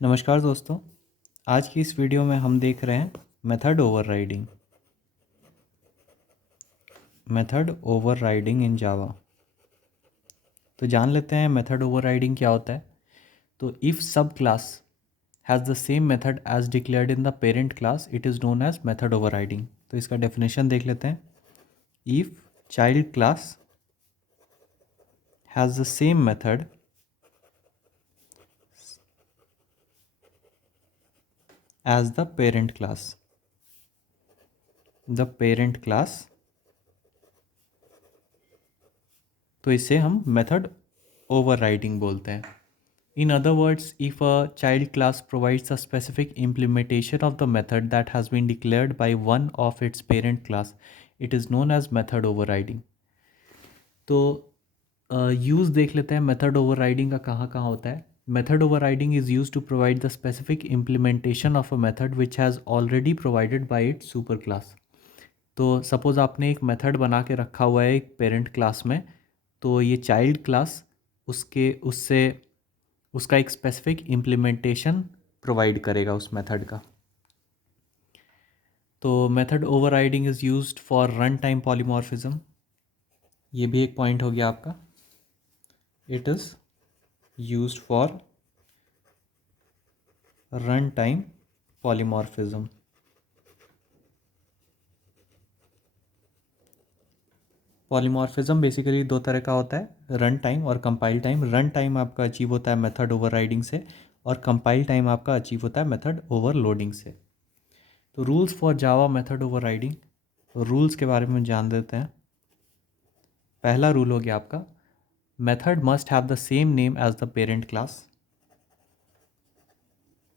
नमस्कार दोस्तों। आज की इस वीडियो में हम देख रहे हैं मेथड ओवरराइडिंग इन जावा। तो जान लेते हैं मेथड ओवरराइडिंग क्या होता है। तो if sub class has the same method as declared in the parent class it is known as method overriding. तो इसका डेफिनेशन देख लेते हैं। If child class has the same method as the parent class, तो इसे हम method overriding बोलते हैं। In other words, if a child class provides a specific implementation of the method that has been declared by one of its parent class, it is known as method overriding. तो use देख लेते हैं method overriding का कहाँ कहाँ होता है। Method overriding is use to provide the specific implementation of a method which has already provided by its super class. तो सपोज़ आपने एक मेथड बना के रखा हुआ है एक पेरेंट क्लास में, तो ये चाइल्ड क्लास उसके उससे उसका एक स्पेसिफिक इम्प्लीमेंटेशन प्रोवाइड करेगा उस मेथड का। तो method overriding is used for run time polymorphism. ये भी एक पॉइंट हो गया आपका। It is used for run time polymorphism. Polymorphism basically दो तरह का होता है, रन टाइम और कंपाइल टाइम। रन टाइम आपका अचीव होता है मेथड ओवरराइडिंग से और कंपाइल टाइम आपका अचीव होता है मेथड ओवरलोडिंग से। तो rules for Java method overriding, rules के बारे में जान देते हैं। पहला रूल हो गया आपका, method must have the same name as the parent class.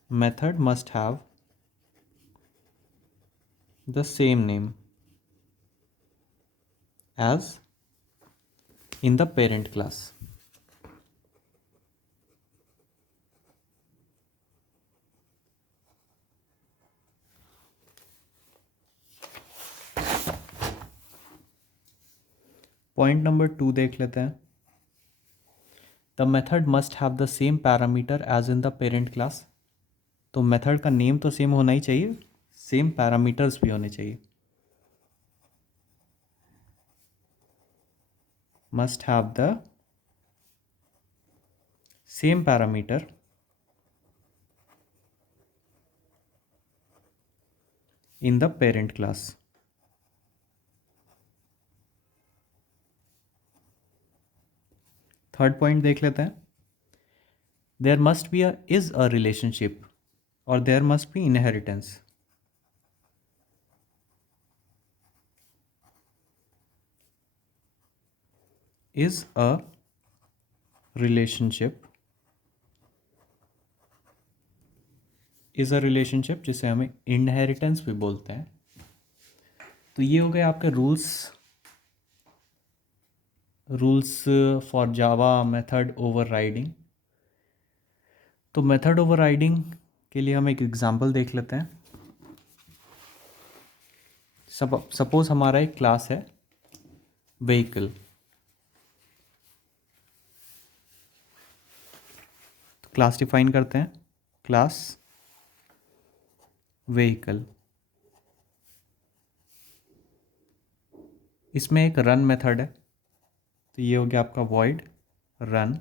Method must have the same name as in the parent class. Point number 2 देख लेते हैं। The method must have the same parameter as in the parent class. तो method का name तो same होना ही चाहिए, same parameters भी होने चाहिए। Must have the same parameter in the parent class. Third point देख लेते हैं। There must be is a relationship और there must be inheritance. Is a relationship, is a relationship जिसे हमें इनहेरिटेंस भी बोलते हैं। तो ये हो गए आपके rules for Java method overriding. तो मेथड ओवरराइडिंग के लिए हम एक एग्जांपल देख लेते हैं। सपोज हमारा एक क्लास है व्हीकल। तो क्लास डिफाइन करते हैं, क्लास व्हीकल। इसमें एक रन मेथड है, तो ये हो गया आपका वॉइड रन,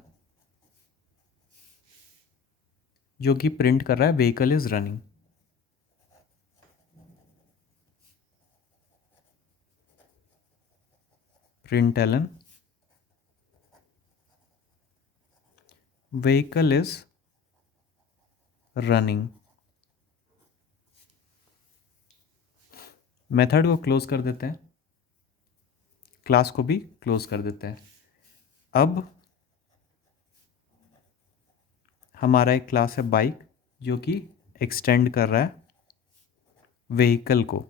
जो कि प्रिंट कर रहा है vehicle is running. Println vehicle is running. Method को क्लोज कर देते हैं, क्लास को भी क्लोज कर देते हैं। अब हमारा एक क्लास है बाइक जो कि एक्सटेंड कर रहा है व्हीकल को।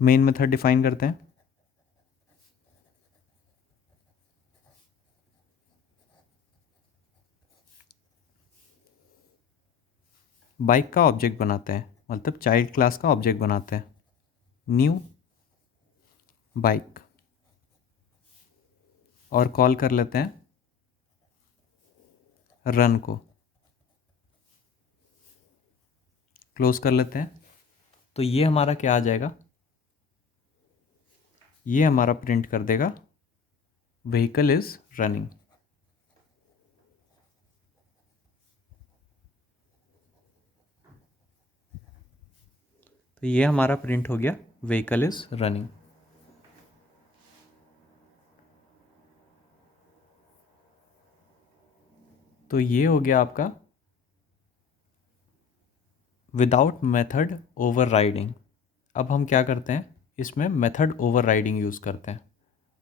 मेन मेथड डिफाइन करते हैं। बाइक का ऑब्जेक्ट बनाते हैं, मतलब चाइल्ड क्लास का ऑब्जेक्ट बनाते हैं, न्यू बाइक, और कॉल कर लेते हैं रन को क्लोज कर लेते हैं। तो ये हमारा क्या आ जाएगा, ये हमारा प्रिंट कर देगा व्हीकल इज रनिंग। तो ये हमारा प्रिंट हो गया व्हीकल इज रनिंग। तो ये हो गया आपका विदाउट मेथड ओवरराइडिंग। अब हम क्या करते हैं, इसमें मेथड ओवरराइडिंग यूज़ करते हैं।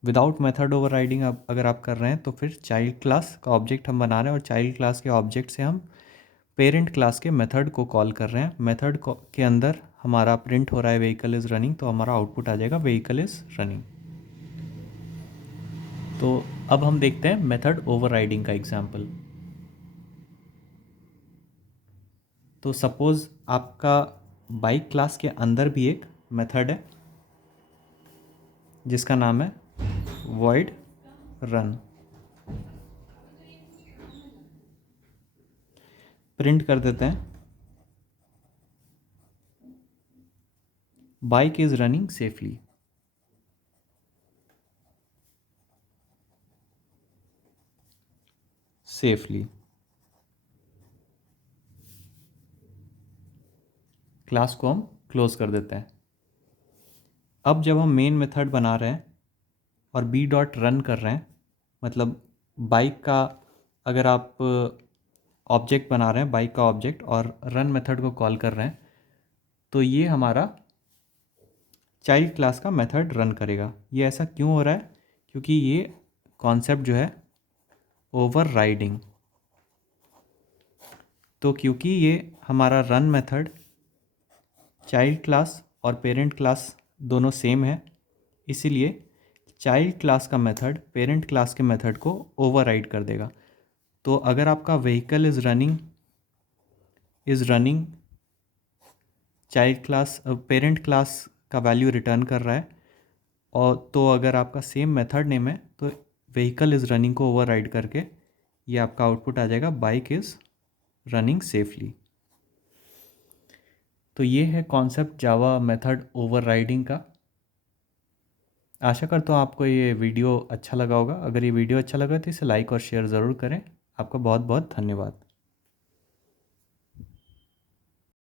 विदाउट मेथड ओवरराइडिंग अब अगर आप कर रहे हैं तो फिर चाइल्ड क्लास का ऑब्जेक्ट हम बना रहे हैं और चाइल्ड क्लास के ऑब्जेक्ट से हम पेरेंट क्लास के मेथड को कॉल कर रहे हैं। मेथड के अंदर हमारा प्रिंट हो रहा है व्हीकल इज़ रनिंग, तो हमारा आउटपुट आ जाएगा व्हीकल इज़ रनिंग। तो अब हम देखते हैं मेथड ओवरराइडिंग का एग्जांपल। तो सपोज़ आपका बाइक क्लास के अंदर भी एक मेथड है जिसका नाम है void रन। प्रिंट कर देते हैं bike is running safely. Safely class को हम क्लोज कर देते हैं। अब जब हम मेन मेथड बना रहे हैं और बी डॉट रन कर रहे हैं, मतलब बाइक का अगर आप ऑब्जेक्ट बना रहे हैं बाइक का ऑब्जेक्ट और रन मेथड को कॉल कर रहे हैं, तो ये हमारा चाइल्ड क्लास का मेथड रन करेगा। ये ऐसा क्यों हो रहा है, क्योंकि ये कॉन्सेप्ट जो है ओवर राइडिंग, तो क्योंकि ये हमारा रन मेथड चाइल्ड क्लास और पेरेंट क्लास दोनों सेम है, इसीलिए चाइल्ड क्लास का मेथड पेरेंट क्लास के मेथड को ओवरराइड कर देगा। तो अगर आपका vehicle is running child class parent class का वैल्यू रिटर्न कर रहा है, और तो अगर आपका सेम मेथड नेम है तो व्हीकल इज़ रनिंग को ओवरराइड करके ये आपका आउटपुट आ जाएगा बाइक इज़ रनिंग सेफली। तो ये है कॉन्सेप्ट जावा मेथड ओवरराइडिंग का। आशा करता हूँ आपको ये वीडियो अच्छा लगा होगा। अगर ये वीडियो अच्छा लगा तो इसे लाइक और शेयर ज़रूर करें। आपका बहुत बहुत धन्यवाद।